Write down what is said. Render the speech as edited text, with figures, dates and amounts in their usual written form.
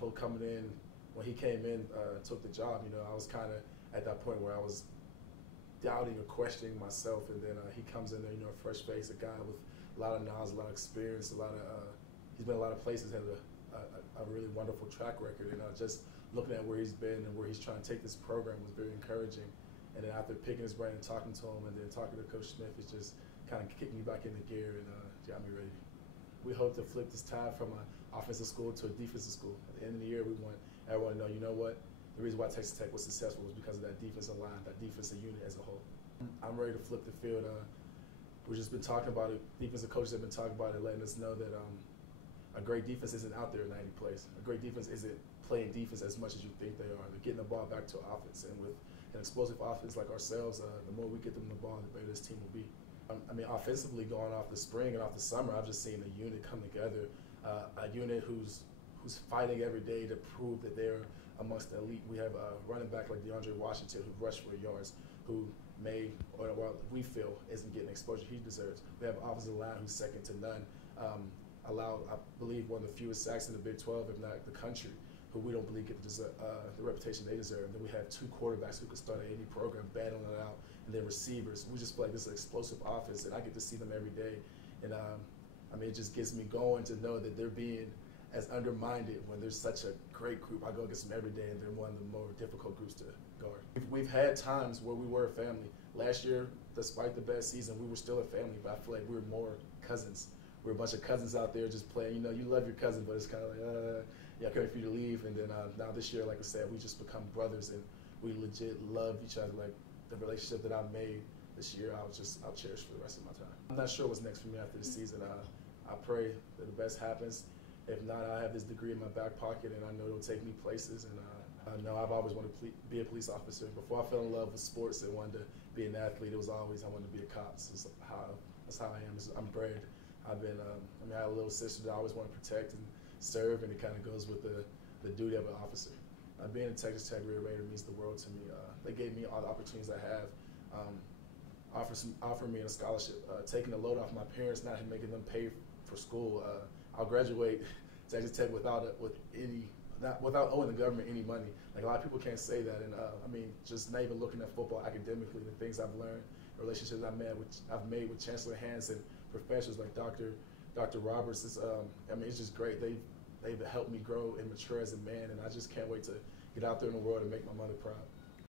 felt coming in, when he came in, took the job, you know, I was kind of at that point where I was doubting or questioning myself, and then he comes in there, you know, a fresh face, a guy with a lot of knowledge, a lot of experience, he's been a lot of places, has a really wonderful track record, and just looking at where he's been and where he's trying to take this program was very encouraging. And then after picking his brain and talking to him, and then talking to Coach Smith, it's just kind of kicked me back into gear and got me ready. We hope to flip this tide from an offensive school to a defensive school. At the end of the year, we want everyone to know, you know what, the reason why Texas Tech was successful was because of that defensive line, that defensive unit as a whole. I'm ready to flip the field. We've just been talking about it. Defensive coaches have been talking about it, letting us know that a great defense isn't out there in 90 plays. A great defense isn't playing defense as much as you think they are. They're getting the ball back to offense. And with an explosive offense like ourselves, the more we get them the ball, the better this team will be. I mean, offensively, going off the spring and off the summer, I've just seen a unit come together, a unit who's fighting every day to prove that they're amongst the elite. We have a running back like DeAndre Washington who rushed for yards, who we feel isn't getting exposure he deserves. We have an offensive line who's second to none. Allowed, I believe, one of the fewest sacks in the Big 12, if not the country, who we don't believe get the reputation they deserve. And then we have two quarterbacks who can start at any program, battling it out, and then receivers. We just feel like this is an explosive offense, and I get to see them every day. And I mean, it just gets me going to know that they're being as undermined when there's such a great group. I go against them every day, and they're one of the more difficult groups to guard. We've had times where we were a family. Last year, despite the bad season, we were still a family, but I feel like we were more cousins. We're a bunch of cousins out there just playing. You know, you love your cousin, but it's kind of like, yeah, I can't wait for you to leave. And then now this year, like I said, we just become brothers, and we legit love each other. Like the relationship that I made this year, I'll cherish for the rest of my time. I'm not sure what's next for me after the season. I pray that the best happens. If not, I have this degree in my back pocket, and I know it'll take me places. And I know I've always wanted to be a police officer. Before I fell in love with sports and wanted to be an athlete, it was always I wanted to be a cop. So that's how I am. I'm bred. I mean, I had a little sister that I always want to protect and serve, and it kind of goes with the duty of an officer. Being a Texas Tech Red Raider means the world to me. They gave me all the opportunities I have, offering me a scholarship, taking the load off my parents, not making them pay for school. I'll graduate Texas Tech without owing the government any money. Like a lot of people can't say that, and I mean, just not even looking at football academically, the things I've learned, the relationships I've made with Chancellor Hans and professors like Dr. Roberts. I mean, it's just great. They've helped me grow and mature as a man, and I just can't wait to get out there in the world and make my mother proud.